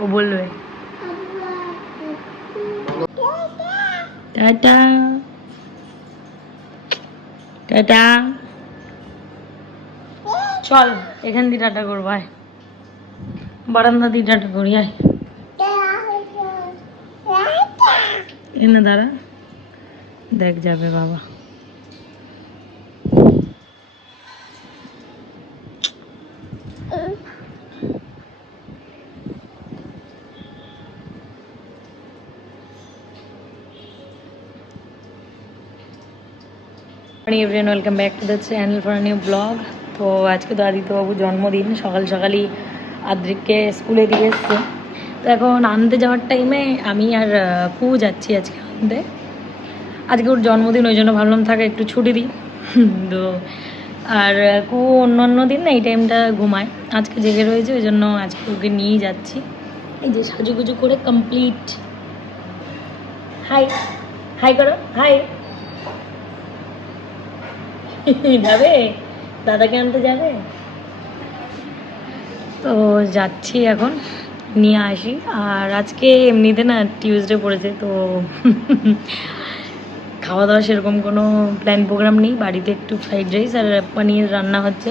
ও বলবে। Tata. Tata. চল, এখান দিয়ে টাটা করব আয় বারান্দা দিয়ে টাটা করি আয় এনে দাঁড়া। দেখ যাবে বাবা। Everyone welcome back to the channel for new blog তো আজকে তো আদিত্যবাবুর জন্মদিন, সকাল সকালই আদ্রিককে স্কুলে দিয়ে এসছে। তো এখন আনতে যাওয়ার টাইমে আমি আর কু যাচ্ছি আজকে আনতে আজকে ওর জন্মদিন, ওই জন্য ভাবলাম থাকে একটু ছুটি দিই। তো আর কু অন্য অন্য দিন না এই টাইমটা ঘুমায়। আজকে জেগে রয়েছে, ওই জন্য আজকে ওকে নিয়েই যাচ্ছি। এই যে সাজুগুজু করে কমপ্লিট হাই হাই করো হাই যাবে দাদাকে আনতে যাবে? তো যাচ্ছি এখন, নিয়ে আসি। আর আজকে এমনিতে না টিউসডে পড়েছে, তো খাওয়া দাওয়া সেরকম কোনো প্ল্যান প্রোগ্রাম নেই। বাড়িতে একটু ফ্রাইড রাইস আর পনির রান্না হচ্ছে।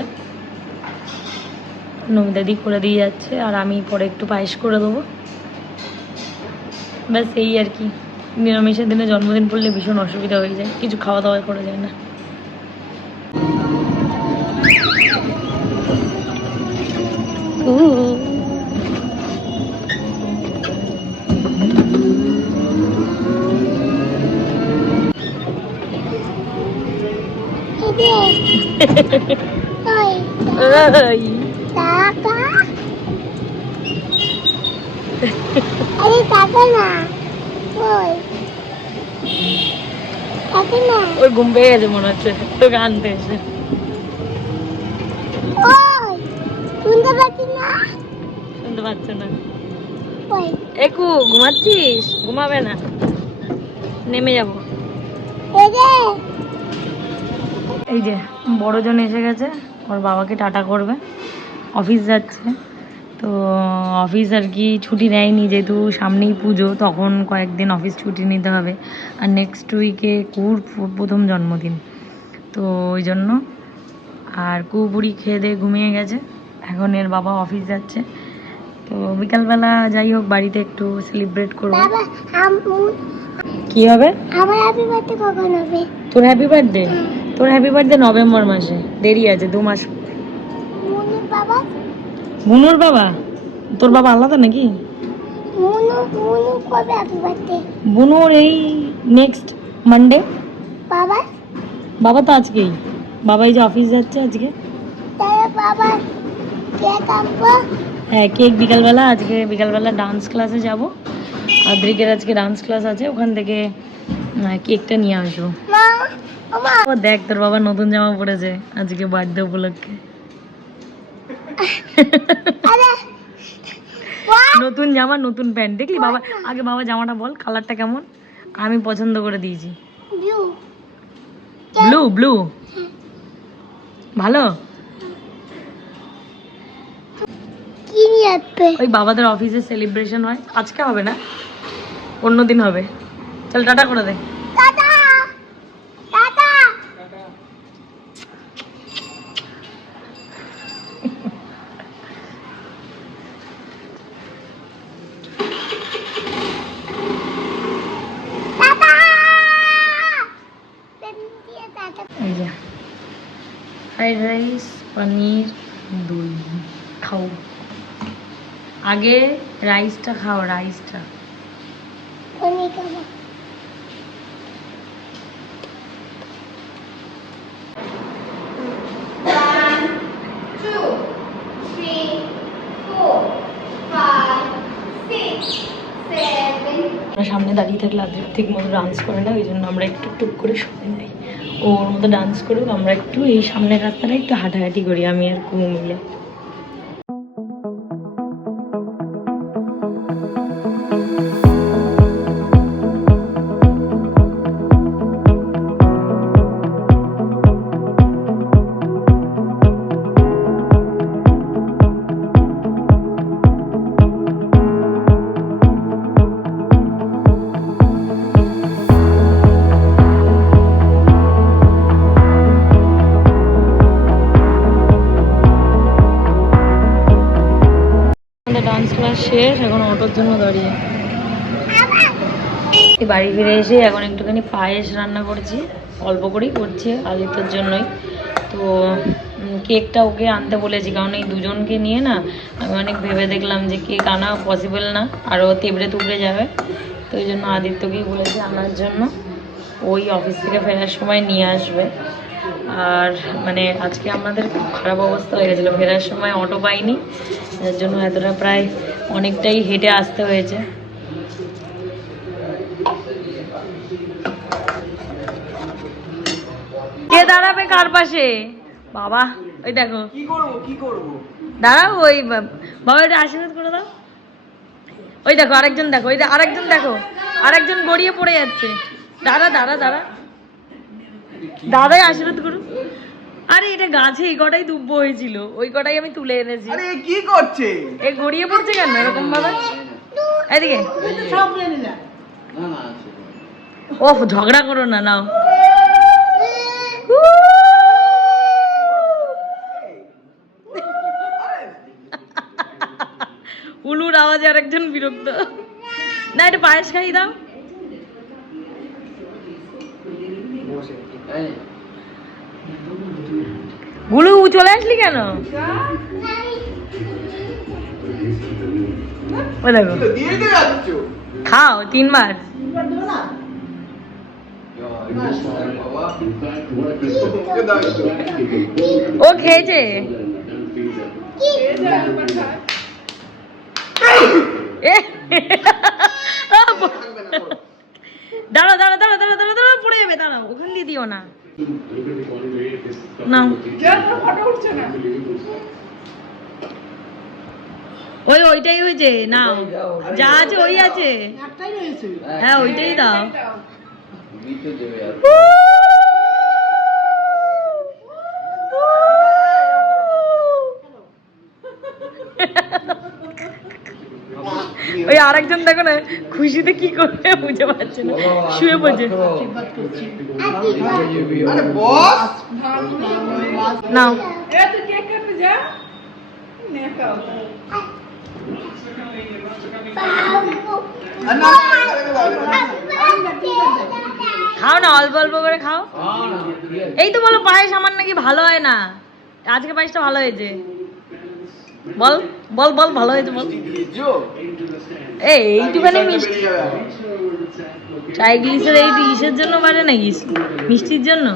নমিতাদি করে দিয়ে যাচ্ছে, আর আমি পরে একটু পায়েস করে দেবো। ব্যাস, এই আর কি। নিরামিষের দিনে জন্মদিন পড়লে ভীষণ অসুবিধা হয়ে যায়, কিছু খাওয়া দাওয়া করা যায় না। Ooh. Ay. আরে কাকে না ওই কাকে না ওর ঘুম পেয়ে গেছে মনে হচ্ছে তোকে আনতে এসে শুনতে পাচ্ছ না। একু ঘুমাচ্ছিস? ঘুমাবে না। নেমে যাব। এই যে। এই যে বড়জন এসে গেছে। ওর বাবাকে টাটা করবে। অফিস যাচ্ছে। তো অফিস আর কি ছুটি নেয়নি যেহেতু সামনেই পুজো তখন কয়েকদিন অফিস ছুটি নিতে হবে। আর নেক্সট উইকে কুর প্রথম জন্মদিন। তো ওই জন্য আর কুপুরি বুড়ি খেয়ে দিয়ে ঘুমিয়ে গেছে। এখন এর বাবা অফিস যাচ্ছে। তো বিকালবেলা যাই হোক বাড়িতে একটু সেলিব্রেট করব। বাবা কি হবে? আমার হ্যাপি বার্থডে কখন হবে? তোর হ্যাপি বার্থডে তোর হ্যাপি বার্থডে নভেম্বর মাসে। দেরি আছে দু মাস। মুনুর বাবা? বুনুর বাবা? তোর বাবা আলাদা নাকি? মুনু মুনু কবে হ্যাপি বার্থডে বুনুর এই নেক্সট মানডে বাবা? বাবা তো আজকেই। বাবা এই যে অফিস যাচ্ছে আজকে। তাহলে বাবা কে কাঁপবো হ্যাঁ কেক বিকালবেলা আজকে বিকালবেলা ডান্স ক্লাসে যাব। আদ্রিকের আজকে ডান্স ক্লাস আছে ওখান থেকে কেকটা নিয়ে আসব। ও দেখ তোর বাবা নতুন জামা পড়েছে আজকে বার্থডে উপলক্ষে। নতুন জামা নতুন প্যান্ট দেখলি বাবা আগে বাবা জামাটা বল কালারটা কেমন? আমি পছন্দ করে দিয়েছি। ব্লু ব্লু ভালো? ওই বাবাদের অফিসে সেলিব্রেশন হয়। আজকে হবে না অন্য দিন হবে। চল টাটা করে দে। Tata tata. Tata. Pen tata fried rice paneer দই খাও আগে রাইসটা খাও রাইসটা আমরা সামনে দাঁড়িয়ে থাকলে আদ্রিক ঠিক মতো ডান্স করে না ওই জন্য আমরা একটু টুক করে সরে যাই ওর মতো ডান্স করুক আমরা একটু এই সামনের রাস্তাটা একটু হাঁটাহাঁটি করি আমি আর কুমু মিলে ডান্স ক্লাস শেষ, এখন অটোর জন্য দাঁড়িয়ে। বাড়ি ফিরে এসে এখন একটুখানি পায়েস রান্না করছি, অল্প করেই করছি আদিত্যর জন্যই। তো কেকটা ওকে আনতে বলেছি, কারণ এই দুজনকে নিয়ে না আমি অনেক ভেবে দেখলাম যে কেক আনা পসিবল না, আরও তেবড়ে তুবড়ে যাবে। তো ওই জন্য আদিত্যকেই বলেছি আনার জন্য। ওই অফিস থেকে ফেরার সময় নিয়ে আসবে। আর মানে আজকে আমাদের খুব খারাপ অবস্থা হয়ে গেছিল। ফেরার সময় অটো পাইনি। যার জন্য এতটা প্রায় অনেকটাই হেঁটে আসতে হয়েছে। কে দাঁড়াবে কার পাশে? বাবা ওই দেখো। কি করব কি করব? দাঁড়াও ওই বাবা এটা আশীর্বাদ করে দাও। ওই দেখো আরেকজন দেখো ওই আরেকজন দেখো। আরেকজন গড়িয়ে পড়ে যাচ্ছে। দাঁড়া দাঁড়া দাঁড়া। দাদাই আশীর্বাদ করুন আরে এটা গাছে এই কটাই দুব্ব হয়েছিল। ওই কটাই আমি তুলে এনেছি। আরে কি করছে? এ গড়িয়ে পড়ছে কেন? এরকম ভাবে? এদিকে। ওফ ঝগড়া করো না নাও। উলুর আওয়াজে আরেকজন বিরক্ত। না এটা পায়েস খাই দাও। গুলু চলে আসলি কেন ওই দেখো খাও তিনবার। ও খেয়েছে এ! দাঁড়াও দাঁড়াও দাঁড়াও দাঁড়াও দাঁড়াও দাঁড়াও পড়ে যাবে দাঁড়াও ওখান দিয়ে দিও না। ওই ওইটাই হয়েছে নাও। যা আছে ওই আছে। হ্যাঁ ওইটাই দাও। ওই আরেকজন দেখো না খুশিতে কি করবে বুঝে পাচ্ছে না। শুয়ে পড়ছে। নাও। খাও। না অল্প অল্প করে খাও। এই তো বলো পায়েস আমার নাকি ভালো হয় না। আজকে পায়েসটা ভালো হয়েছে। বল বল বল ভালো হয়েছে বল? এই এইটুখানি মিষ্টি। ট্রাইগ্লিসার এই জন্য নাকি মিষ্টির জন্য?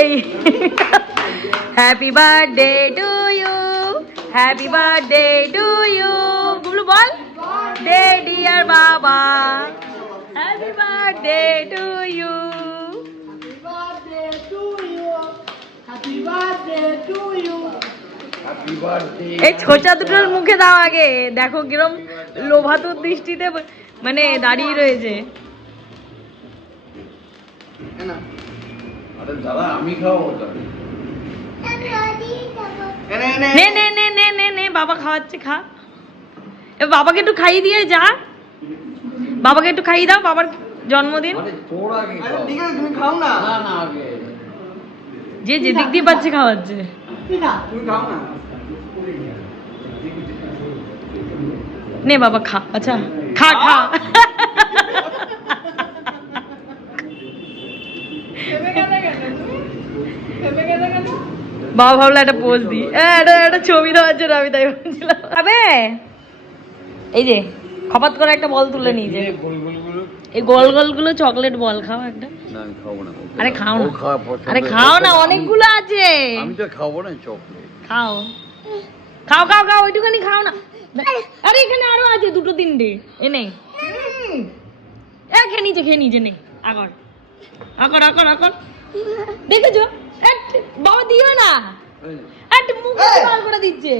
এই happy birthday to you happy birthday to you Gublu, ball. Day dear বাবা। হ্যাপি বার্থডে টু ইউ এই ছোচা দুটোর মুখে দাও আগে। দেখো কিরম লোভাতুর দৃষ্টিতে মানে দাঁড়িয়ে রয়েছে। না। নে নে। নে নে নে নে বাবা খাওয়াচ্ছে খা। এ বাবাকে একটু খাইয়ে দিয়ে যা। বাবাকে একটু খাইয়ে দাও বাবার জন্মদিন। আরে তোর আগে আরে খাও। ঠিক আছে তুমি খাও না। না না আগে। যে যেদিক দিয়ে পাচ্ছে খাওয়াচ্ছে। তুমি খাও না। নে বাবা খা। আচ্ছা খা খা। বাবা ভাবলো একটা পোজ দিই। হ্যাঁ একটা একটা ছবি দেওয়ার জন্য আমি তাই ভাবছিলাম। আবে! এই যে খপাত করে একটা বল তুলে নিয়েছে গোলগুলগুলো এই গোল গোলগুলো চকলেট বল খাও একটা। আরে। খাও না। আরে। খাও না অনেকগুলো আছে। আমি তো খাব না চকলেট খাও। খাও খাও খাও ওইটুখানি খাও না। আরে এখানে আরও আছে দুটো তিনটে। এ নেই এ খেয়ে নিচে খেয়ে নিচে নেই আগর। আগর আগর আগর। দেখেছ? বাবা দিও না। একটা মুখ! বার করে দিচ্ছে।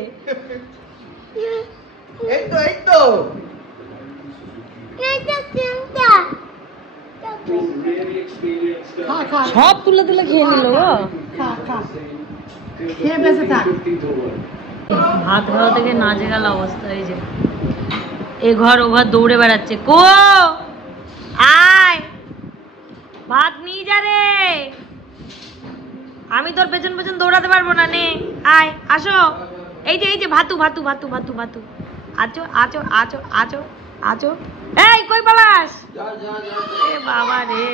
এই তো এই তো। সব তুলে তুলে খেয়ে নিল গো। ভাত খাওয়া থেকে নাচে গেল অবস্থা এই যে। এ ঘর ও ঘর দৌড়ে বেড়াচ্ছে। কো? আয়। ভাত নিয়ে যা রে। আমি তোর পেছন পেছন দৌড়াতে পারব না নে। আয় আসো। এই যে এই যে ভাতু ভাতু ভাতু ভাতু ভাতু। আচো আচো আচো আচো আচো এই কই পালাস? এ বাবা রে।